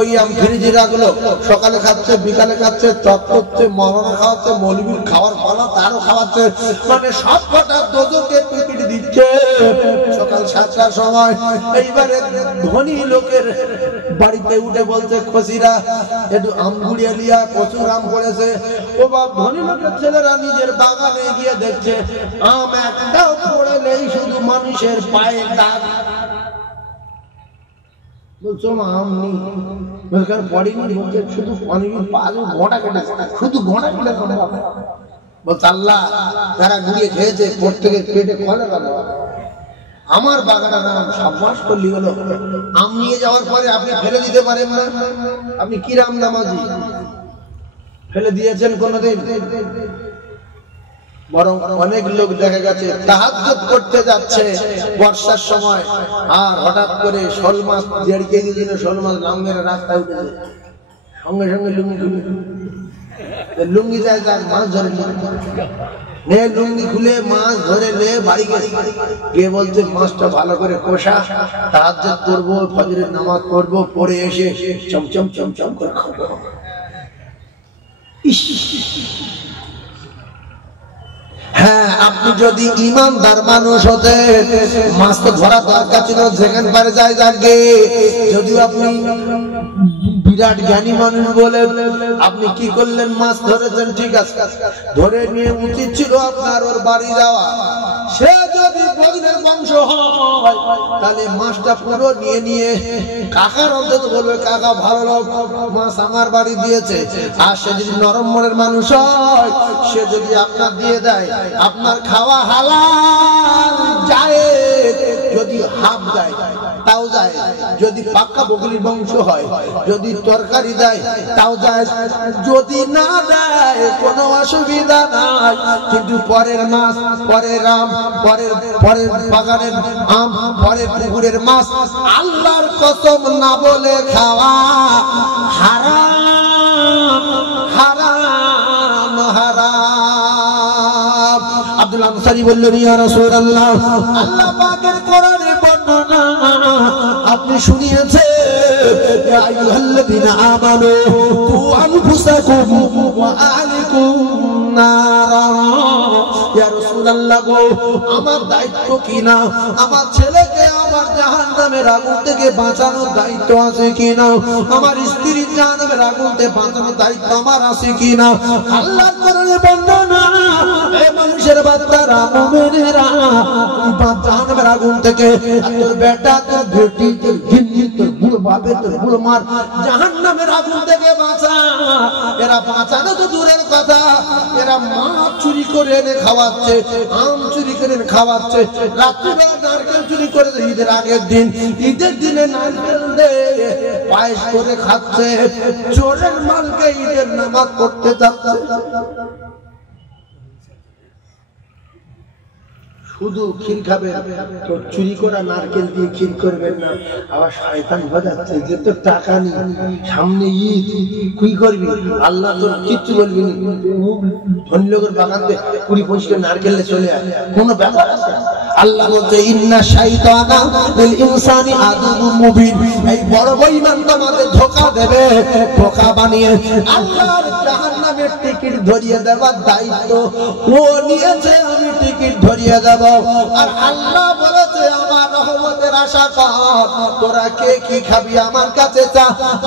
ওই আম ফ্রিজে রাখলো, সকালে খাচ্ছে, বিকালে খাচ্ছে, চপ করছে, মরনা খাওয়াচ্ছে, মৌলবীর খাওয়ার পালা তারও খাওয়াচ্ছে, মানে সব কটা দোজকে টিকিট দিচ্ছে সকাল 7টার সময়। এইবারে ধনী লোকের বাড়িতে উঠে বলছে, খসিরা একটু আম গুড়িয়ে লিয়া, প্রচুর আম পড়েছে। ও বাপ, ধনী লোকের ছেলেরা নিজের বাগানে গিয়ে দেখছে আম একটাও পড়ে নেই, শুধু মানুষের পায়ের দাগ। বলছো আম নেই, পড়েনি, বলছে শুধু গোটা কেটে, শুধু গোটা কেটে বলছে আল্লাহ যারা গুড়িয়ে খেয়েছে প্রত্যেকে পেটে ফলে গেল। আমার বাগানের নাম সব্বাস করলি হলো। আম নিয়ে যাওয়ার পরে আপনি ফেলে দিতে পারেন না? আপনি কি রাম নামাজি, ফেলে দিয়েছেন কোনদিন? বরং অনেক লোক দেখা গেছে তাহাজ্জুদ করতে যাচ্ছে বর্ষার সময়, আর হঠাৎ করে শোল মাছ 1.5 কেজি দিল, শোল মাছ লাং মেরে রাস্তায় উঠেছে, সঙ্গে সঙ্গে লুঙ্গি যায় যার মাছ ধরে নে, লুঙ্গি খুলে মাছ ধরে নে বাড়ি গিয়ে বলছে মাছটা ভালো করে কষা, তাহাজ্জুদ করবো, ফজরের নামাজ পড়বো, পড়ে এসে চমচম চমচম করে খাবো। হ্যাঁ, আপনি যদি ইমানদার মানুষ হতেন, মাছ তো ধরা দরকার ছিল, যেখানে পারে যায় যাকে। যদিও আপনি বিরাট জ্ঞানী মানুষ বলে আপনি কি করলেন, মাছ ধরেছেন, ঠিক আছে, ধরে নিয়ে উচিত ছিল আপনার ওর বাড়ি যাওয়া। সে যদি বজ্রের বংশ হয় তাহলে মাছটা পুরো নিয়ে নিয়ে কাকার অন্তত বলবে, কাকা ভালো লোক, মাছ আমার বাড়ি দিয়েছে। আর সে যদি নরম মনের মানুষ হয়, সে যদি আপনার দিয়ে দেয়, আপনার খাওয়া হালাল যায়, যদি হাফ দেয় তাও যায়, যদি পাক্কা বগলির বংশ হয়, যদি তরকারি দেয় তাও যায়, যদি না দেয় কোনো অসুবিধা নাই। কিন্তু পরের মাছ, পরের আম, পরের বাগানের আম, পরের পুকুরের মাছ আল্লাহর কসম না বলে খাওয়া হারাম, হারাম, হারাম। আব্দুল আনসারী বললেন, ইয়া রাসূলুল্লাহ, আল্লাহ পাকের কোরআনে বর্ণনা আপনি শুনিয়েছেন, ইয়া আইয়ুহাল্লাযীনা আমানু কু আনফুসাকুম ওয়া আহলিকুম নারা। ইয়া রাসূলুল্লাহ গো, আমার দায়িত্ব কিনা, আমার ছেলেকে আমার জাহান্নামের আগুন থেকে বাঁচানোর দায়িত্ব আছে কিনা, আমার স্ত্রীর জাহান্নামের আগুন থেকে বাঁচানোর দায়িত্ব আমার আছে কিনা। আল্লাহ কোরআনে বর্ণনা, এই মানুষের বাচ্চারা, মুমিনেরা জাহান্নামের আগুন থেকে, তোর বেটা, তোর বেটি, তোর গিন্নি, তোর বুড়ো বাপে, তোর বুড়ো মার জাহান্নামের আগুন থেকে বাঁচা। এরা বাঁচানো তো দূরের কথা, এরা মাছ চুরি করে এনে খাওয়াচ্ছে, আম চুরি করে এনে খাওয়াচ্ছে, রাত্রিবেলা নারকেল চুরি করে, ঈদের আগের দিন, ঈদের দিনে নারকেল দিয়ে পায়েস করে খাচ্ছে, চোরের মালকে ঈদের নামাজ পড়তে যাচ্ছে। শুধু ক্ষীর খাবে, তো চুরি করা নারকেল দিয়ে ক্ষীর করবেন না। আবার শয়তান বোঝাচ্ছে যে তোর টাকা নেই, সামনে ঈদ, কি করবি? আল্লাহ তোর কিচ্ছু বলবি না, ধনী লোকের বাগান থেকে 20-25টা নারকেল চলে আয়, কোনো ব্যাপার আছে? আল্লাহ বলছে, ইন্না শাইতানা লিল ইনসানি আদুউম মুবিন। এই বড় বেঈমান তোমাদের ধোঁকা দেবে, ধোঁকা বানিয়ে আল্লাহর জাহান্নামের টিকিট ধরিয়ে দেওয়ার দায়িত্ব ও নিয়েছে, আমি টিকিট ধরিয়ে দেব। আর আল্লাহ বলেছে, আমার রহমতের আশা কর, তোরা কে কি খাবি আমার কাছে চা,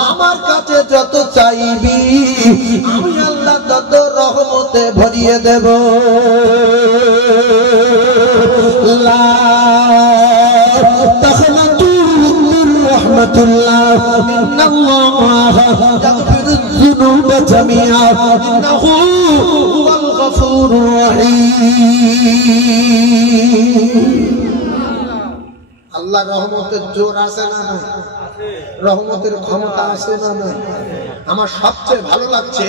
আমার কাছে যত চাইবি আমি আল্লাহ তত রহমতে ভরিয়ে দেব। লা তাখনাতু মির রাহমাতিল্লাহ, ইন্নাল্লাহ ইয়াগফিরুয যুনুবা জামিআ, ইন্নাহু হুয়াল গফুরুর রহিম। আল্লাহ রহমতের জোর আছে না না? রহমতের ক্ষমতা আছে না না? আমার সবচেয়ে ভালো লাগছে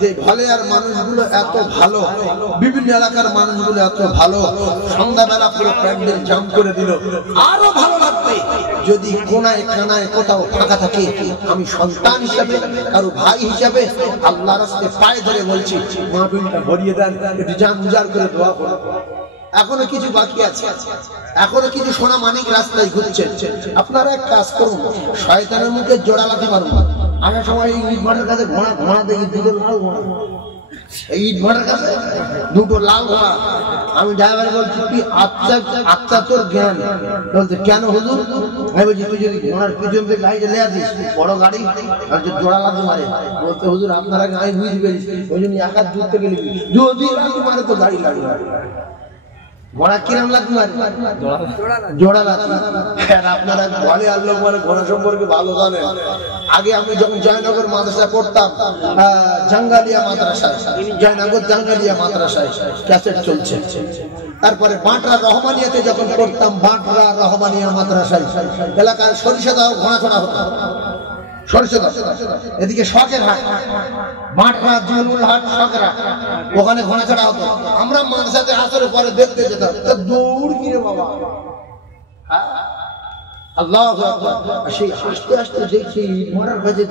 যে ভলেয়ার মানুষগুলো এত ভালো, বিভিন্ন এলাকার মানুষগুলো এত ভালো, সন্ধ্যাবেলা পুরো প্যান্ডেল জাম করে দিল। আরো ভালো লাগবে যদি কোনায় কানায় কোথাও ফাঁকা থাকে, আমি সন্তান হিসাবে, কারো ভাই হিসাবে আল্লাহর রাস্তায় পায়ে ধরে বলছি, মাহফিলটা ভরিয়ে দেন, একটু জান উজাড় করে দোয়া করুন। এখনো কিছু বাকি আছে, এখনো কিছু সোনা মানিক রাস্তায় ঘুরছে। আপনারা এক কাজ করুন, শয়তানের মুখে জোড়া লাথি মারুন। আসার সময় এই ইট ভাটার কাছে ঘোড়া দেখি, দুটো লাল ঘোড়া, এই ইট ভাটার কাছে দুটো লাল ঘোড়া। আমি ড্রাইভার বলছি তুই আচ্ছা তোর জ্ঞান। বলছে কেন হুজুর? আমি বলছি তুই যদি ঘোড়ার পিছন থেকে গাড়ি চলে আসিস, বড় গাড়ি আর জোড়া লাথি মারে। বলতে হুজুর আপনারা গাড়ি বুঝতে পেরেছি, ওই জন্য একাত দূর থেকে লিখি, যদি লাথি মারে তো গাড়ি লাগবে। ঘোড়া কিরম লাথি মারে? জোড়া লাথি। আপনারা বলে আল্লাহ মানে ঘোড়া সম্পর্কে ভালো জানেন। আগে আমি যখন জয়নগর মাদ্রাসা পড়তাম, জাঙ্গালিয়া মাদ্রাসায়, জয়নগর জাঙ্গালিয়া মাদ্রাসায় ক্যাসেট চলছে। তারপরে বাটরা রহমানিয়াতে যখন পড়তাম, বাটরা রহমানিয়া মাদ্রাসায় এলাকার সরিষা দাও ঘোড়া ছোড়া হতো। সরিষা দাও এদিকে শখের হাট, বাটরা জুলুল হাট শখের হাট, ওখানে ঘোড়া ছোড়া হতো। আমরা মাদ্রাসাতে আসরের পরে দেখতে যেতাম, দৌড় কিরে বাবা। আল্লাহু আকবার। সেই আস্তে আস্তে দেখছি মরার কাছে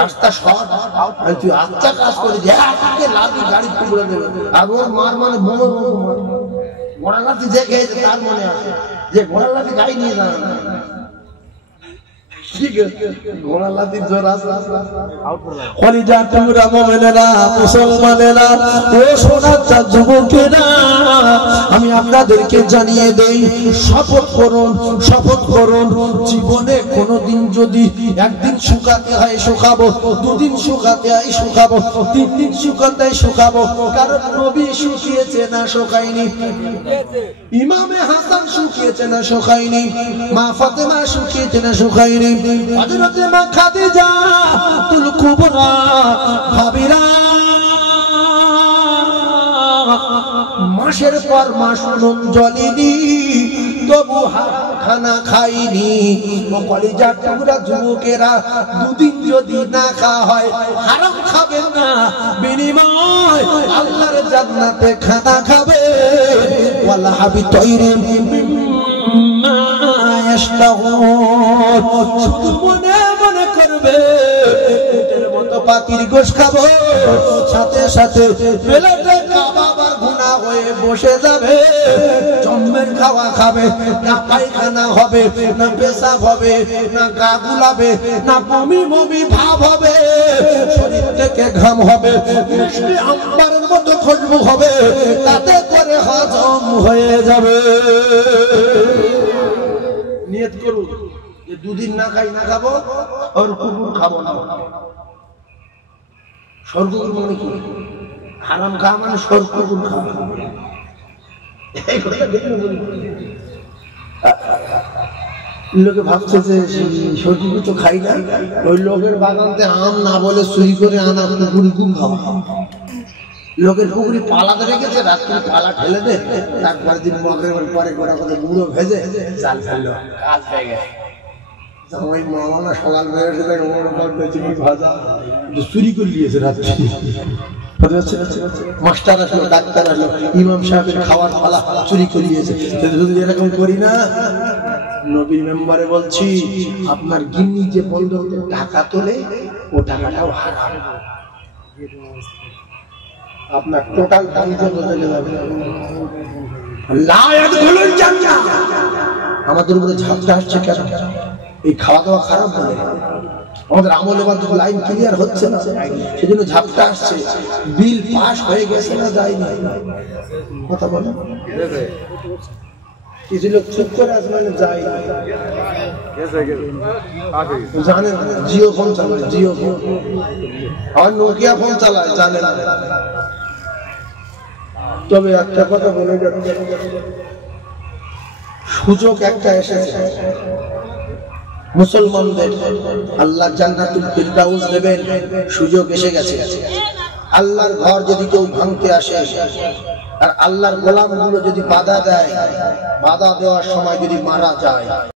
রাস্তা শর্ট, তুই আচ্ছা কাজ করে লাঠি গাড়ি টুকরে দেবে। আর ওর মার মানে বোমর ঘোড়া লাঠি যে খেয়েছে তার মনে আছে যে ঘোড়া লাঠি গাড়ি নিয়ে যাবে না। আমি আপনাদেরকে জানিয়ে দেই, শপথ করুন জীবনে কোনদিন যদি একদিন শুকাতে হয় শুকাবো, দুদিন শুকাতে হয় শুকাবো, 3 দিন শুকাতে হয় শুকাবো। কারণ নবী শুকিয়েছে না শুকায়নি, ইমামে হাসান শুকিয়েছে না শুকায়নি, মা ফাতেমা শুকিয়েছে না শুকায়নি, হযরতে মা খাদিজা তুল কুবরা ভাবিরা মাসের পর মাস নুন জ্বলেনি, তবু হারাম খানা খাইনি। ও কলিজার টুকরা যুবকেরা, দুদিন যদি না খাওয়া হয় হারাম খাবে না, বিনিময় আল্লাহর জান্নাতে খানা খাবে। ওয়ালা হাবি তৈরিম মিম্মা ইয়াশতাহুন, শুধু মনে মনে করবে পেটের মতো পাখির গোশ খাবো, সাথে সাথে পেলেটে কাবাব আর গুনাহ হয়ে বসে যাবে। জম্মের খাওয়া খাবে না, পায়খানা হবে না, পেশাব হবে না, গা গুলাবে না, বমি বমি ভাব হবে, শরীর থেকে ঘাম হবে, মিষ্টি আম্বারের মতো খুশবু হবে, তাতে করে হজম হয়ে যাবে। নিয়ত করুন যে দুদিন না খাই না খাবো, আর কুকুর খাবো না। সরকুকুর মানে কি? হারাম খাওয়া মানে সরকুকুর খাওয়া। লোকে ভাবছে যে সরকুকুর তো খাই না, ওই লোকের বাগানতে আম না বলে চুরি করে আনা কুকুরি কুম খাওয়া। লোকের পুকুরি পালাতে রেখেছে, রাত্রে পালা ঠেলে দে, তারপরে দিন মগরের পরে গোড়া করে গুঁড়ো ভেজে জাল ফেললো, কাজ হয়ে গেছে। ওই মামানা সকাল বেরোতে ভাজা চুরি করে নিয়েছে রাত্রি। মাস্টার আসলো, ডাক্তার আসলো, ইমাম সাহেবের খাওয়ার পালা চুরি করে নিয়েছে। যদি এরকম করি না, নবীর মেম্বারে বলছি আপনার গিন্নি যে বন্ধু টাকা তোলে ও টাকাটাও হারাম, আপনার টোটাল আমাদের উপরে ঝাপটা আসছে কেন? এই খাওয়া দাওয়া খারাপ বলে আমাদের আমলে মাত্র লাইন ক্লিয়ার হচ্ছে না, সেজন্য ঝাপটা আসছে। বিল পাস হয়ে গেছে না যায়নি? কথা বলে কিছু লোক চুপ করে আসবে, মানে যায় জানেন। জিও ফোন চালায়, জিও ফোন আর নোকিয়া ফোন চালায়, জানেন। তবে একটা কথা বলে যাচ্ছে, সুযোগ একটা এসেছে মুসলমানদের, আল্লাহ জান্নাতুল ফিরদাউস দেবেন, সুযোগ এসে গেছে। আল্লাহর ঘর যদি কেউ ভাঙতে আসে আর আল্লাহর গোলামগুলো যদি বাধা দেয়, বাধা দেওয়ার সময় যদি মারা যায়,